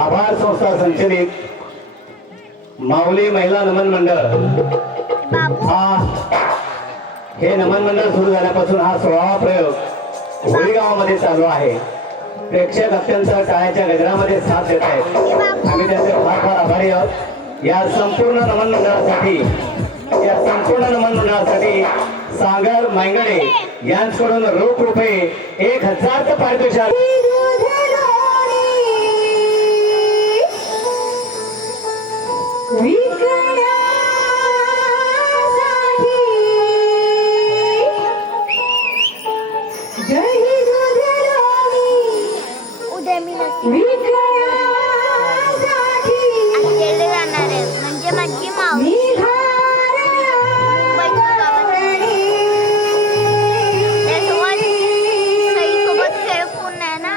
आभार संस्था संचलित माऊली महिला नमन मंडळ हे नमन मंडळ सुरू झाल्यापासून हा 16वा प्रयोग होळी गावामध्ये चालू आहे. प्रेक्षक अत्यंत टाळ्याच्या गजरामध्ये साथ देत आहेत. आम्ही त्याचे फार फार आभारी आहोत. या संपूर्ण नमन मंडळासाठी सागर मांगडे यांच्याकडून रोख रुपये 1000 पारितोषिक. म्हणजे माझी मावशी सोबत खेळ पूर्ण आहे ना.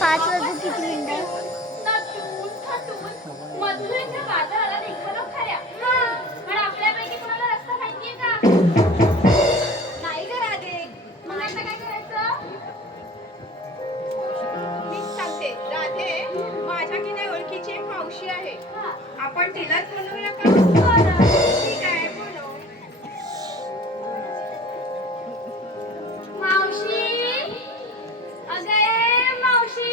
पाच वाजून किती मिनिटं? नटून थटून मधुरेच्या बाजाराला निघालो खऱ्या. पण आपल्यापैकी कोणाला रस्ता माहितीये का? नाही ग राधे. मग आता काय करायचं? मी सांगते राधे, माझ्या की नाही ओळखीची एक मावशी आहे. आपण तिलाच बोलवूया का? ठीक आहे, बोलव. मावशी, अगं ए मावशी.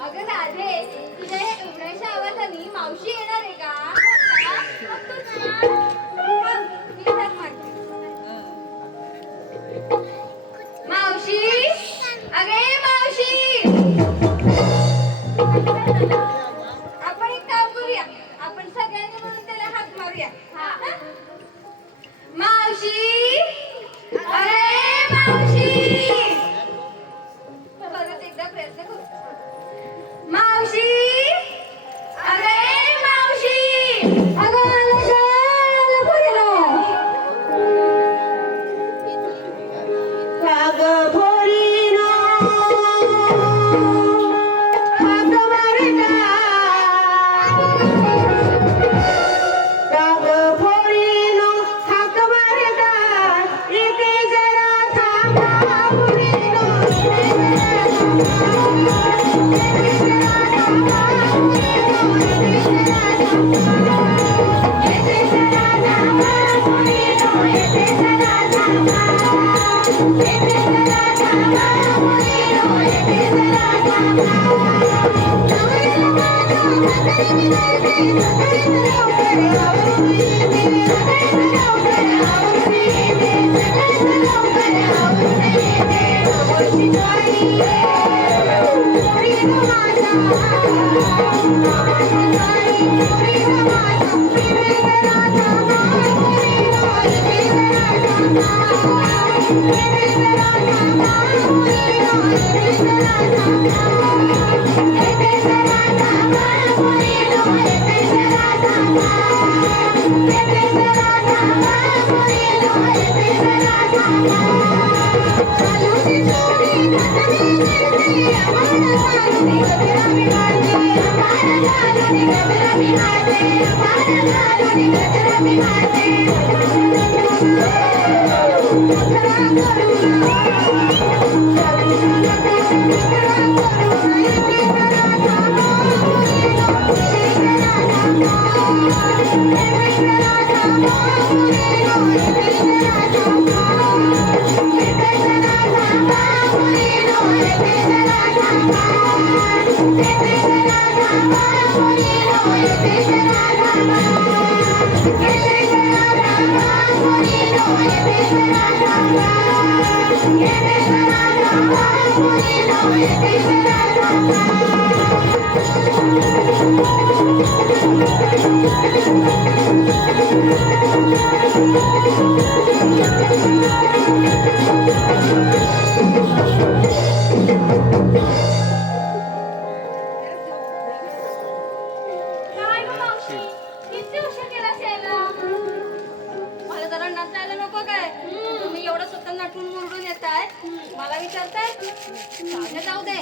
अगं राधे, तुझ्या या एवढ्याशा आवाजाने मावशी येणार आहे का? मग तू चला. मी तर म्हणते. मावशी, अगं ए मावशी. आपण एक काम करूया, आपण सगळ्यांनी म्हणून त्याला हात मारूया. हा? मावशी, अरे मावशी. परत एकदा प्रयत्न करू. मावशी, अरे मावशी. अगं आलं का? आलं पोरीनो. काग पोरीनो, हात मारे का? काग पोरीनो, हात मारे का? इथे जरा थांबा पोरीनो, इथे जरा थांबा. Thank you. काय गं मावशी किती उशीर केला यायला मला जरा नटायला नको काय तुम्ही एवढं स्वतः नटून मुरडून येताय मला विचारताय जाऊ दे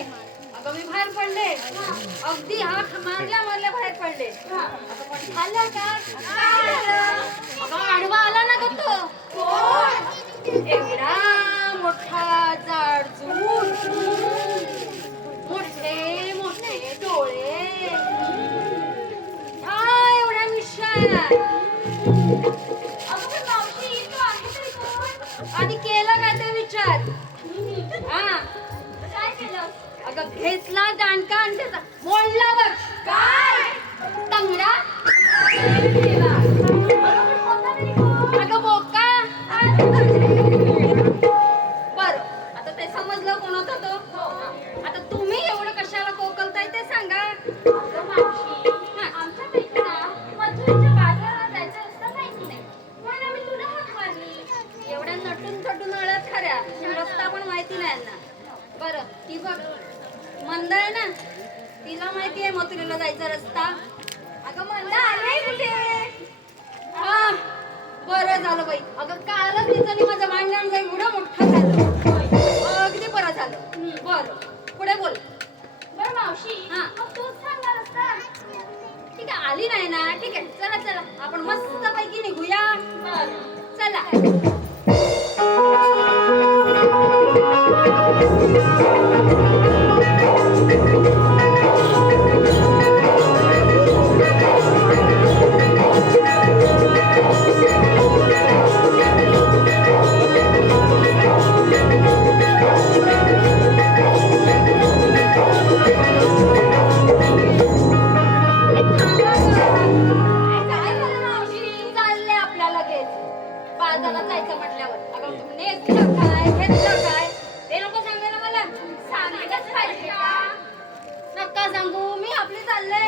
अगं मी बाहेर पडले अगदी हात मारल्या बाहेर पडले अगं पण झालं का काय झालं अगं आडवा आला ना ग तो एवढा मोठा जाडजूड मोठे मोठे डोळे एवढ्या मिशा अगं पण मावशी तू आहे तरी कोण आधी केलं का ते विचार हा काय केलं अगं घेतला दांडका आणि त्याचा मोडला बघ काय तंगडा अगं बोका बरं आता ते समजलं कोण होता तो आता तुम्ही एवढं कशाला कोकलताय ते सांगा अगं मावशी आमच्यापैकी ना मथुरेच्या बाजारात जायचं रस्ता माहिती नाही म्हणून आम्ही तुला हाक मारली एवढ्या नटून थटून अळत खऱ्या रस्ता पण माहिती नाही यांना बरं ती बघ मंद आहे ना तिला माहिती आहे मथुरेला जायचा रस्ता अगं मंद आले कुठे हा बरं झालं बाई अगं कालच तिचं आणि माझं भांडण जाईल एवढं मोठं झालं अगदी बरं झालं बरं पुढे बोल बरं मावशी हा मग तूच सांगणार असता ठीक आहे आली नाही ना ठीक आहे चला चला आपण मस्त पैकी निघूया चला बाजारात जायचं म्हटल्यावर अगं तुम्ही नेसलं काय घेतलं काय ते नको सांगायला मला सांगायलाच पाहिजे का नका सांगू मी आपली चालले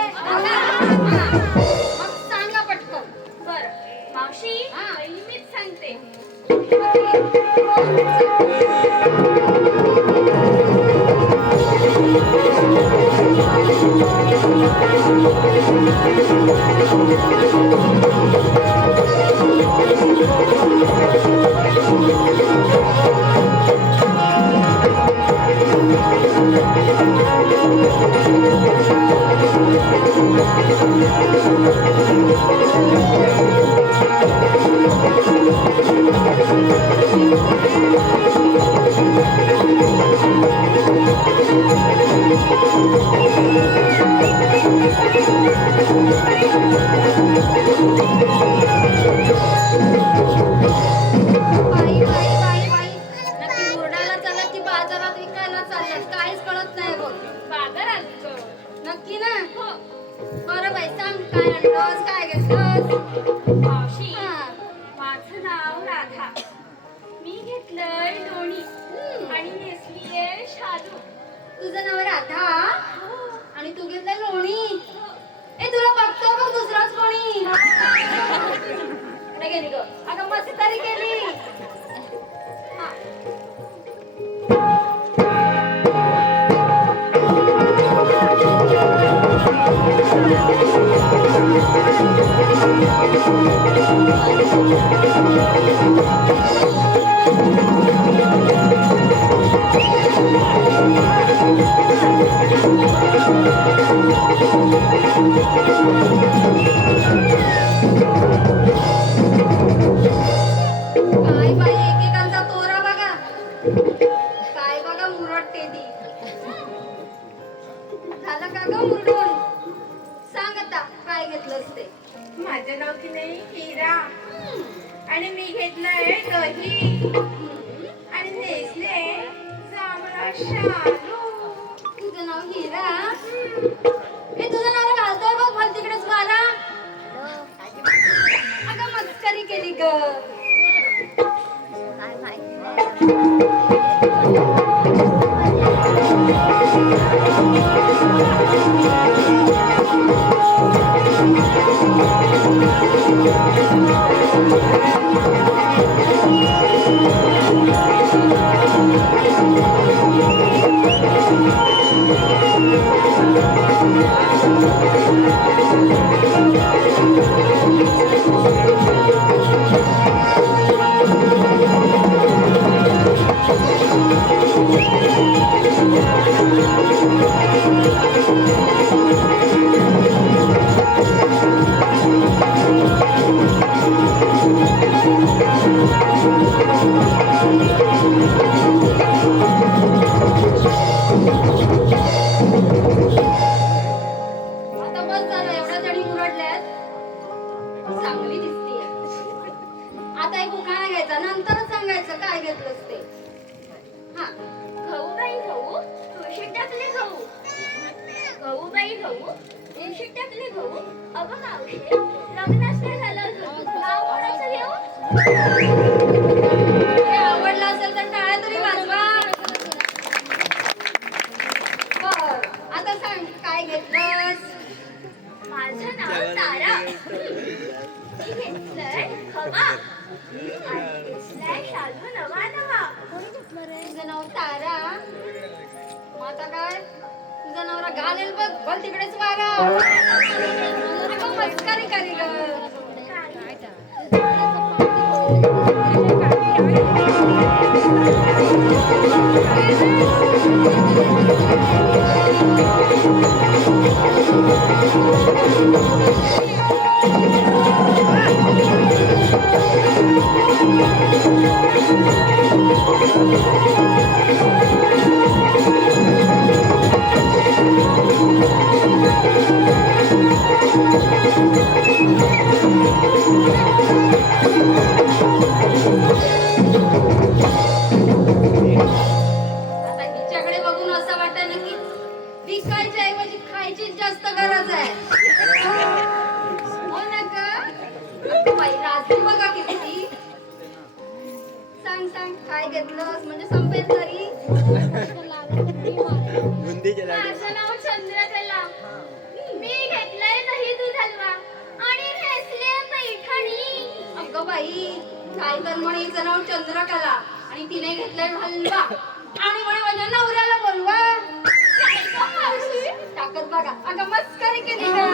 मग सांगा पटकन बर मावशी पहिली मीच सांगते नक्की ना बरं बाई सांग काय आणलंस काय घेतलंस मावशी माझं नाव राधा मी घेतलंय लोणी आणि नेसलीये शालू तुझं नाव राधा आणि तू घेतलं लोणी ए तुला बघतो बघ दुसराच कोणी कुठे गेली ग अगं मस्करी केली हा. काय बाई एकेकांचा तोरा बघा काय बघा का मुरडते ती. झालं का ग मुरडून? सांग आता काय घेतलंस ते. माझं नाव की नाही हिरा आणि मी घेतलंय दही आणि नेसले जांभळा शालू. तुझं नाव हिरा. हे तुझं नाव घालतोय बघ भल तिकडेच वारा. अगं मस्करी केली ग. काय माहिती आता बस झालं एवढ्या जणी मुरडल्यात. चांगली दिसतीये. आता एक उखाणा घ्यायचा नंतरच सांगायचं काय घेतलंस ते. हा. गहू बाई गहू तुळशीत टाकले गहू गहू बाई गहू तुळशीत टाकले गहू अगं मावशी लग्नाच काय झालं नाव कोणाचं घेऊ हे आवडलं असेल तर टाळ्या तरी वाजवा. बर आता सांग काय घेतलंस. माझं नाव तारा मी घेतलंय खवा आणि घेतलाय शालू नवा नवा तुझं नाव तारा. मग आता काय तुझा नवरा घालेल बघ भल तिकडेच वारा. अगं मस्करी करी ग. आता हिच्याकडे बघून असं वाटतं ना की विकायच्या ऐवजी खायचीच जास्त गरज आहे. हो ना ग बाई राजली बघा किती. सांग सांग काय घेतलंस म्हणजे संपेल तरी. माझं नाव चंद्रकला मी घेतलंय दही दूध हलवा आणि नेसले पैठणी. अगं बाई काय तर म्हणे हिचं नाव चंद्रकला आणि तिने घेतलंय हलवा आणि म्हणे माझ्या नवऱ्याला बोलवा. काय गं मावशी टाकत बघा अगं मस्करी केली का.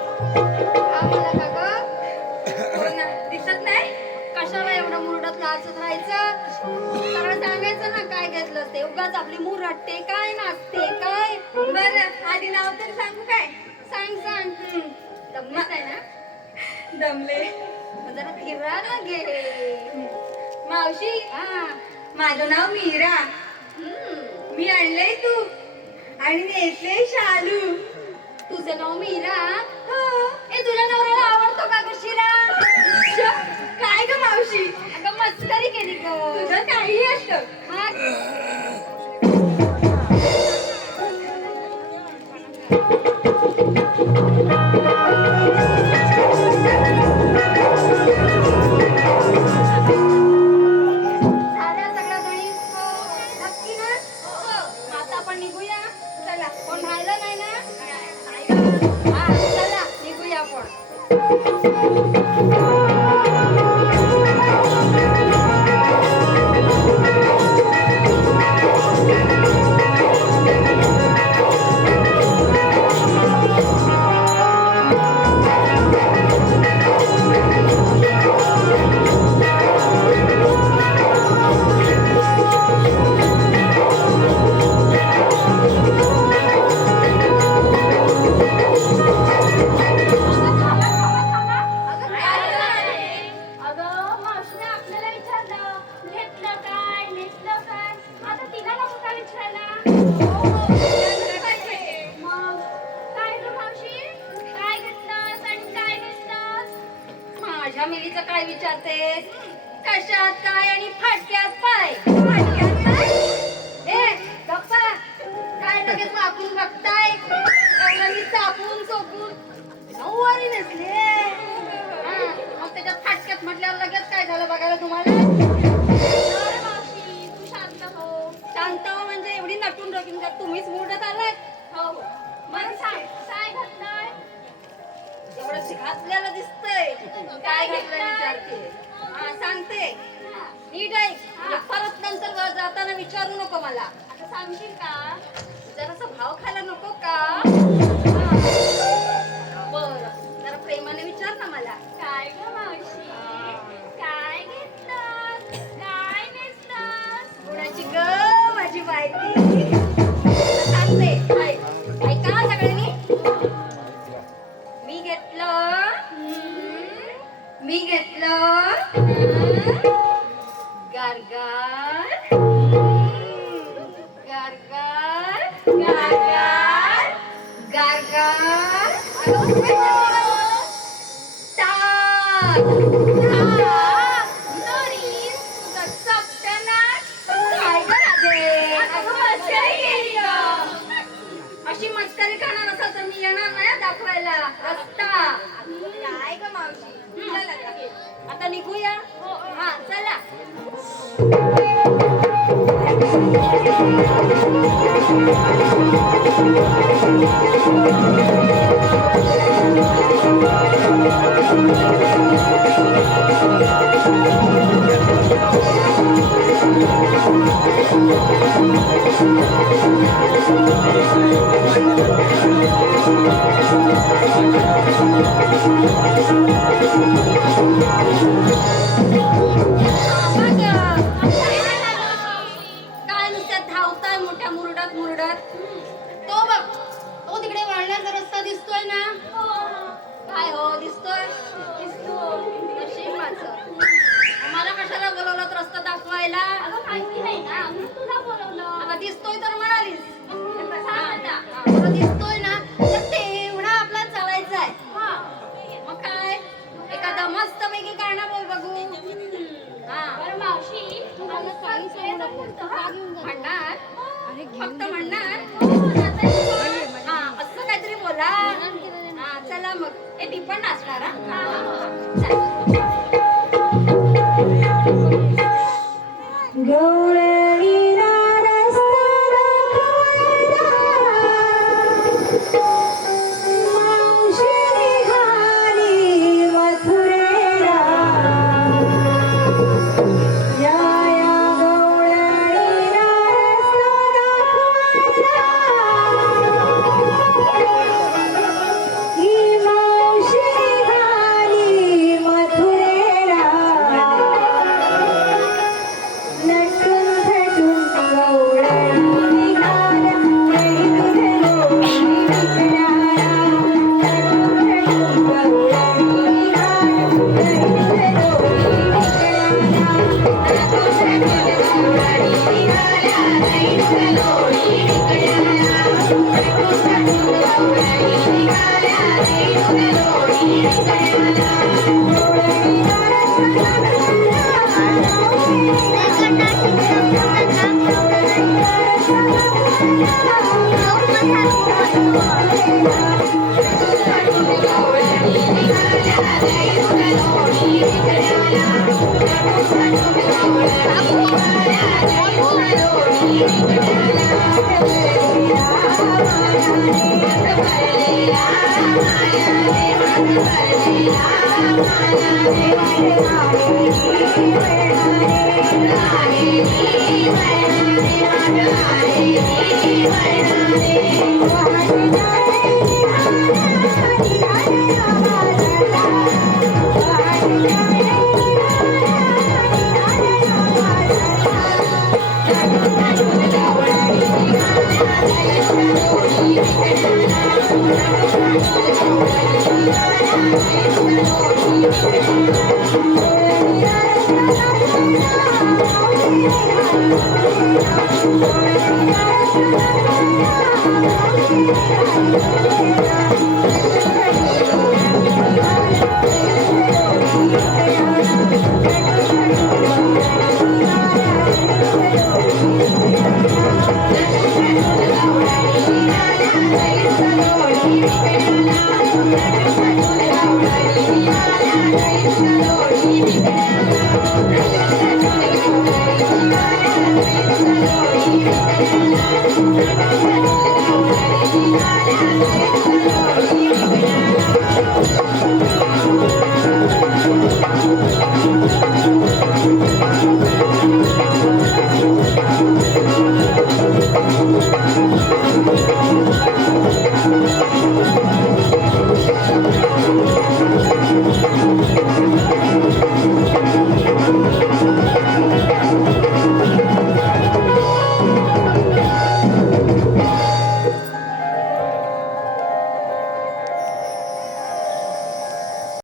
आम्हाला का गं? हो ना दिसत नाही. कशाला एवढं मुरडत नाचत राहायचं. सगळं सांगायचं ना काय घेतलं ते. उगाच आपली मुरडते काय नाचते काय. बरं आधी नाव तर सांगू काय. सांग सांग. दमत आहे ना. दमले. मग जरा फिरायला घे. मावशी हा. माझं नाव मीरा हम्म. मी आणलंय तू आणि नेसले शालू. तुझं नाव मीरा? हो. ए तुला नवऱ्याला आवडतो का ग शिरा? काय ग मावशी? अगं मस्करी केली ग. तुझं काही असतं. झाल्या सगळ्या गणित? नक्की ना? आता आपण निघूया. चला, कोण राहिलं नाही ना? हा, चला निघूया आपण. अगं मावशीने आपल्याला विचारलं घेतलं काय नेसलं काय आता तिला नको का विचारायला मग काय ग मावशी काय घेतलंस आणि काय नेसलंस माझ्या मिलीचं काय विचारतेस? कशात काय आणि फाटक्यात पाय. फाटक्यात पाय? ए गप्पा, काय लगेच वाकून बघताय? एवढं मी चापून चोपून नऊवारी नेसले. मग त्याच्यात फाटक्यात म्हटल्यावर लगेच काय झालं बघायला तुम्हाला? अरे मावशी तू शांत हो शांत हो म्हणजे एवढी नटून रकीन का तुम्हीच मोडत आलात? हो हो मला सांग काय घातलंय एवढं घातलेलं दिसतंय. काय घातलं विचारते? हा सांगते. नीट आहे. म्हणजे परत नंतर जाताना विचारू नको मला. आता सांगशील का जरासा भाव खायला नको का? बर जरा प्रेमाने विचार ना मला. काय ग मावशी काय घेतलंस काय नेसलंस गुणाची ग माझी बायती. सांगते ऐका सगळ्यांनी. मी घेतलं गारगार गारगार गारगार गारगार ताक अशी मस्करी करणार असेल तर मी येणार नाही दाखवायला रस्ता. काय ग मावशी आता निघूया. हा चला. काय नुसत्या धावताय मोठ्या मुरडात मुरडात. तो बघ तो तिकडे वळण्याचा रस्ता दिसतोय ना? काय हो दिसतोय? नशीब माझं. मला कशाला बोलवलं रस्ता दाखवायला? अगं माहिती नाही ना म्हणून तुला बोलवलं आता दिसतोय तर म्हणालीस. सांग आता. आता दिसतोय ना तर तेवढा आपला चालायचा आहे. हा मग काय एखादा मस्त पैकी गाणं बोल बघू. हा बरं मावशी मला सांगितलं म्हणणार फक्त म्हणणार हो नाचायचं हा असं काहीतरी बोला. हा चला मग ए ती पण नाचणार हा. मथुरा Thank